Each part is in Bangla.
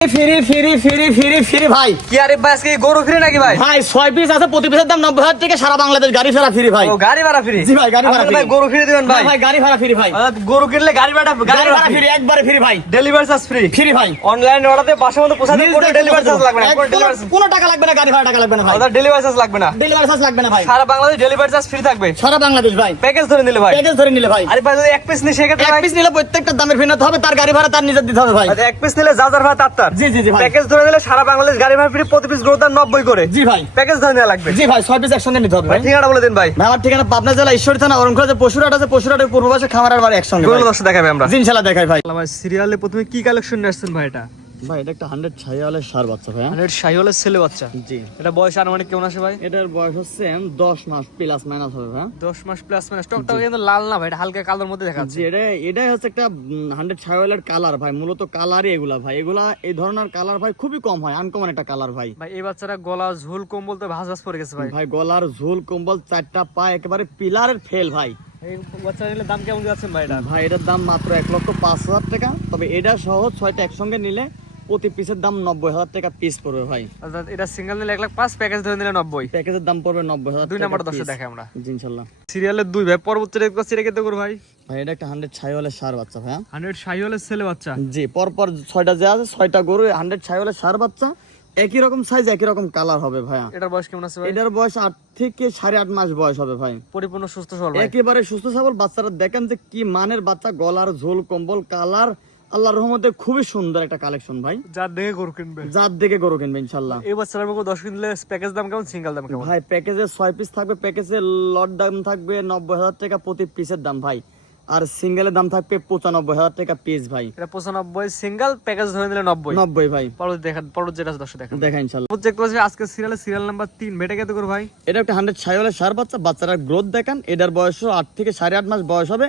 Free free free free free ভাই কি আরে ভাই আজকে গরু ফ্রি নাকি ভাই? ভাই 6 পিস আছে, প্রতি পিসের দাম 90,000 টাকা, সারা বাংলাদেশ গাড়ি ভাড়া ফ্রি ভাই। ও গাড়ি ভাড়া ফ্রি? জি ভাই, গাড়ি ভাড়া আপনারা ফ্রি। ভাই গরু ফ্রি দিবেন ভাই? ভাই গাড়ি ভাড়া ফ্রি ভাই। গরু কিনলে গাড়ি ভাড়া গাড়ি ভাড়া ফ্রি, একবারে ফ্রি ভাই। Delivery charge free? ফ্রি ভাই। অনলাইন অর্ডারে বাসা মতো পৌঁছাতে কোনো ডেলিভারি চার্জ লাগবে না? কোনো ডেলিভারি কোনো টাকা লাগবে না, গাড়ি ভাড়া টাকা লাগবে না ভাই। ওদের ডেলিভারি চার্জ লাগবে না? ডেলিভারি চার্জ লাগবে না ভাই। সারা বাংলাদেশ ডেলিভারি চার্জ ফ্রি থাকবে? সারা বাংলাদেশ ভাই। প্যাকেজ ধরে নিলে ভাই? প্যাকেজ ধরে নিলে ভাই। আরে ভাই যদি এক পিস নিয়ে সেক্ষেত্রে এক ভাই পিস নিলে প্রত্যেকটা দামের ভিন্নতা হবে, তার গাড়ি ভাড়া তার নিজের দিতে হবে ভাই। আচ্ছা, এক পিস নিলে যা যার ভাড়া তার। জি জি জি ভাই। প্যাকেজ ধরে নিলে সারা বাংলাদেশ গাড়ি ভাড়া ফ্রি, প্রতি পিস গরুর দাম 90 করে। জি ভাই। প্যাকেজ ধরে নেওয়া লাগবে? জি ভাই, 6 পিস একসঙ্গে নিতে হবে ভাই ভাই। ঠিকানা বলে দিন ভাই। ভাই আমার ঠিকানা পাবনা জেলা ঈশ্বরী থানা অরুণখোলা, যে পশুরহাট আছে, পশুরহাটের পূর্ব পাশে খামারের বাড়ি একসঙ্গে গরু ভাই। দর্শক দেখাবে আমরা। জি ইনশাআল্লাহ দেখাই ভাই। ভাই সিরিয়ালে প্রথমে কি কালেকশন নিয়ে আসছেন ভাই? এটা ভাই এটা একটা 100 ছাইওয়ালের সার বাচ্চা ভাই। মানে শাহিওয়ালের ছেলে বাচ্চা। জি। এটা বয়স আনুমানিক কেমন আসে ভাই? এটার বয়স হচ্ছে 10 মাস প্লাস মাইনাস হবে ভাই। 10 মাস প্লাস মানে স্টকটা কিন্তু লাল না ভাই, এটা হালকা কালোর মধ্যে দেখাচ্ছে। জি, এটাই হচ্ছে একটা 100 ছাইওয়ালের কালার ভাই। মূলত কালারই এগুলা ভাই। এগুলা এই ধরনের কালার ভাই খুবই কম হয়, আনকমন একটা কালার ভাই। ভাই এই বাচ্চারা গলা ঝুল কম্বল তো ভাঁজ ভাঁজ পড়ে গেছে ভাই। ভাই গলার ঝোল কম্বল, চারটা পা একেবারে পিলারের ফেল ভাই। এই বাচ্চা নিলে দাম কেমন যাচ্ছেন ভাই? এটা ভাই এটার দাম মাত্র 1,05,000 টাকা। তবে এটা সহ 6টা একসঙ্গে নিলে প্রতি পিসের দাম 90,000 টাকা পিস পড়বে ভাই। অর্থাৎ এটা সিঙ্গেল নিলে 1,05,000, প্যাকেজ ধরে নিলে 90। প্যাকেজের দাম পড়বে 90,000 দুই টাকা নাম্বার দশে piece। দেখে আমরা জি ইনশাআল্লাহ। সিরিয়ালের 2 ভাই পরবর্তী রেট করছি, এটা কত করে ভাই? ভাই এটা একটা 100 ছাইওয়ালের সার বাচ্চা ভাই। 100 শাহিওয়ালের ছেলে বাচ্চা। জি, পরপর 6টা যে আছে, 6টা গরু 100 ছাইওয়ালের সার বাচ্চা, একই রকম সাইজ, একই রকম কালার হবে ভাইয়া। এটার বয়স কেমন আছে ভাই? এটার বয়স 8 থেকে 8.5 মাস বয়স হবে ভাই। পরিপূর্ণ সুস্থ সবল ভাই? একেবারে সুস্থ সবল বাচ্চারা, দেখেন যে কি মানের বাচ্চা, গলার ঝোল কম্বল কালার, আল্লাহর রহমতে খুবই সুন্দর একটা কালেকশন ভাই। যার দেখে গরু কিনবে, যার দেখে গরু কিনবে ইনশাআল্লাহ। এই বাচ্চার মতো 10 কিনলে প্যাকেজ দাম কেমন, সিঙ্গেল দাম কেমন? ভাই প্যাকেজে 6 পিস থাকবে, প্যাকেজে লট দাম থাকবে 90,000 টাকা প্রতি পিসের দাম ভাই। আর সিঙ্গেলের দাম থাকবে 95,000 টাকা পিস ভাই। এটা 95 সিঙ্গেল, প্যাকেজ ধরে নিলে 90। 90 ভাই। পরবর্তী দেখা, পরবর্তী যেটা আছে দর্শক দেখেন। দেখা ইনশাআল্লাহ। প্রত্যেক বছর আজকে সিরিয়াল নাম্বার 3 বেটা কত করে ভাই? এটা একটা 100 ছাইওয়ালের সার বাচ্চা। বাচ্চারা গ্রোথ দেখেন, এটার বয়স 8 থেকে 8.5 মাস বয়স হবে।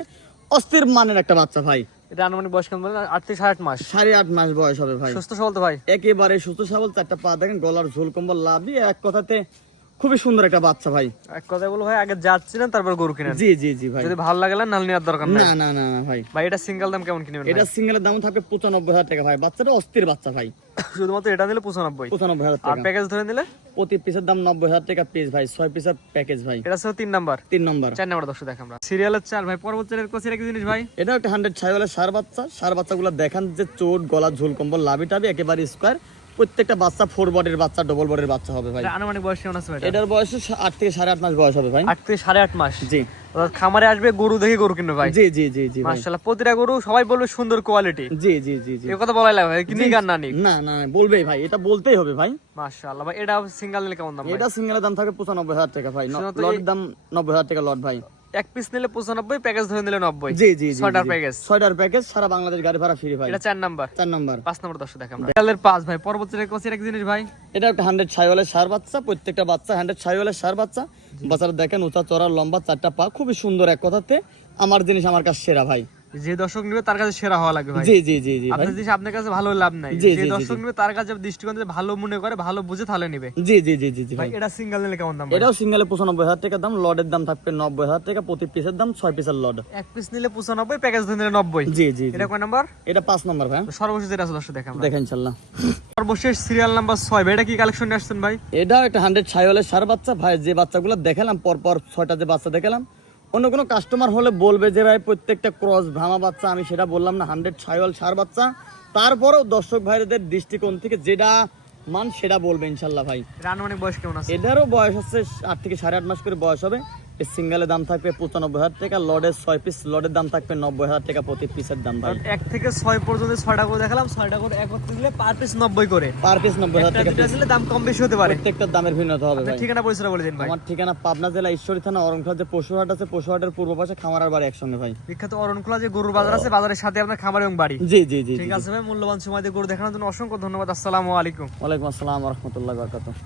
অস্থির মানের একটা বাচ্চা ভাই। এটা আনুমানিক বয়স কেমন বলেন? 8 থেকে 8.5 মাস। 8.5 মাস বয়স হবে ভাই। সুস্থ সবল তো ভাই? একেবারে সুস্থ সবল, চারটা পা দেখেন, গলার ঝোল কম্বল লাভি, এক কথাতে খুবই সুন্দর একটা বাচ্চা ভাই। এক কথায় বলো ভাই, আগে যাচ্ছিলেন তারপর গরু কিনেন। জি জি জি ভাই। যদি ভালো লাগে না নাল নেওয়ার দরকার নাই। না না না না ভাই। ভাই এটা সিঙ্গেল দাম কেমন কিনবেন? এটা সিঙ্গেলের দাম থাকবে 95,000 টাকা ভাই। বাচ্চাটা অস্থির বাচ্চা ভাই। শুধুমাত্র এটা নিলে 95। 95,000 আর টাকা। প্যাকেজ ধরে নিলে প্রতি পিসের দাম 90,000 টাকা পিস ভাই। 6 পিসের প্যাকেজ ভাই। এটা হচ্ছে 3 নাম্বার। 3 নম্বর। 4 নাম্বার দর্শক দেখ আমরা। সিরিয়ালের 4 ভাই পরবর্তী রেট কোসির কি জিনিস ভাই? এটা একটা 100 ছাইওয়ালের সার বাচ্চা। সার বাচ্চাগুলো দেখান যে চোট, গলা, ঝোল কম্বল, লাভি টাবি একেবারে স্কয়ার। প্রত্যেকটা বাচ্চা 4 বডির বাচ্চা, ডবল বডির বাচ্চা হবে ভাই। এটা আনুমানিক বয়স কেমন আছে ভাই? এটার বয়স 8 থেকে 8.5 মাস বয়স হবে ভাই। 8 থেকে 8.5 মাস। জি অর্থাৎ খামারে আসবে গরু দেখে গরু কিনবে ভাই। জি জি জি জি ভাই। মাশাআল্লাহ, প্রতিটা গরু সবাই বলবে সুন্দর কোয়ালিটি। জি জি জি জি। এই কথা বলাই লাগে ভাই, কিনি গান না নিক। না না বলবেই ভাই, এটা বলতেই হবে ভাই। মাশাআল্লাহ ভাই, এটা সিঙ্গেল নিলে কেমন দাম ভাই? এটা সিঙ্গেলের দাম থাকে 95,000 টাকা ভাই। শুধুমাত্র লটের দাম 90,000 টাকা লট ভাই। এক পিস নিলে 95, প্যাকেজ ধরে নিলে 90। জি জি জি। 6টার প্যাকেজ। 6টার প্যাকেজ, সারা বাংলাদেশ গাড়ি ভাড়া ফ্রি ভাই। এটা 4 নাম্বার। 4 নম্বর। 5 নাম্বার দর্শক দেখ আমরা। সিরিয়ালের 5 ভাই পরবর্তী রেট কোসির কি জিনিস ভাই? এটা একটা 100 ছাইওয়ালের সার বাচ্চা। প্রত্যেকটা বাচ্চা 100 ছাইওয়ালের সার বাচ্চা। বাচ্চারা দেখেন উঁচা চড়া লম্বা, চারটা পা, খুবই সুন্দর। এক কথাতে আমার জিনিস আমার কাছে সেরা ভাই। যে দর্শক নিবে তার কাছে সেরা হওয়া লাগবে ভাই। জি জি জি জি ভাই। আপনার জিনিস আপনার কাছে ভালো লাভ নাই। জি, যে জি, জি, দর্শক জি। নিবে তার কাছে দৃষ্টিকোণ থেকে ভালো মনে করে, ভালো বুঝে তাহলে নিবে। জি জি জি জি জি ভাই ভাই। এটা সিঙ্গেল নিলে কেমন দাম ভাই? এটাও সিঙ্গেলে 95,000 টাকা দাম। লটের দাম থাকবে 90,000 টাকা প্রতি পিসের দাম। 6 পিসের লট। এক পিস নিলে 95, প্যাকেজ ধরে নিলে 90। জি জি জি। এটা কয় নাম্বার? এটা 5 নম্বর ভাই। তো সর্বশেষ যেটা আছে দর্শক দেখেন আমরা। দেখেন ইনশাআল্লাহ। সর্বশেষ সিরিয়াল নাম্বার 6 ভাই, এটা কি কালেকশন নিয়ে আসছেন ভাই? এটাও একটা 100 ছাইওয়ালের সার বাচ্চা ভাই। যে বাচ্চাগুলো দেখালাম পরপর 6টা যে বাচ্চা দেখালাম, অন্য কোনো কাস্টমার হলে বলবে যে ভাই প্রত্যেকটা ক্রস ভামা বাচ্চা, আমি সেটা বললাম না। 100 ছাইওয়াল সার বাচ্চা, তারপরেও দর্শক ভাইদের দৃষ্টিকোণ থেকে যেটা মান সেটা বলবে ইনশাল্লাহ ভাই। এটা আনুমানিক বয়স কেমন আছে? এটারও বয়স হচ্ছে 8 থেকে 8.5 মাস করে বয়স হবে। এই সিঙ্গেলের দাম থাকবে 95,000 টাকা। লডের 6 পিস, লডের দাম থাকবে 90,000 টাকা প্রতি পিসের দাম ভাই। 1 থেকে 6 পর্যন্ত 6টা করে দেখালাম, 6টা করে একত্রে দিলে পার পিস 90 করে। পার পিস 90,000 টাকা এটা পিস। দিলে দাম কম বেশি হতে পারে। প্রত্যেকটার দামের ভিন্নতা হবে আপনার ভাই। ঠিকানা পরিচয় বলে দিন ভাই। আমার ঠিকানা পাবনা জেলা ঈশ্বরী থানা অরণখোলা, যে পশুহাট আছে, পশুহাটের পূর্ব পাশে খামারার বাড়ি একসঙ্গে ভাই। বিখ্যাত অরণখোলা যে গরুর বাজার আছে, বাজারের সাথে আপনার খামার এবং বাড়ি। জি জি জি। ঠিক আছে ভাই, মূল্যবান সময় দিয়ে গরু দেখানোর জন্য অসংখ্য ধন্যবাদ। আসসালামু আলাইকুম। ওয়ালাইকুম আসসালাম ওয়া রাহমাতুল্লাহি ওয়া বারাকাতুহু।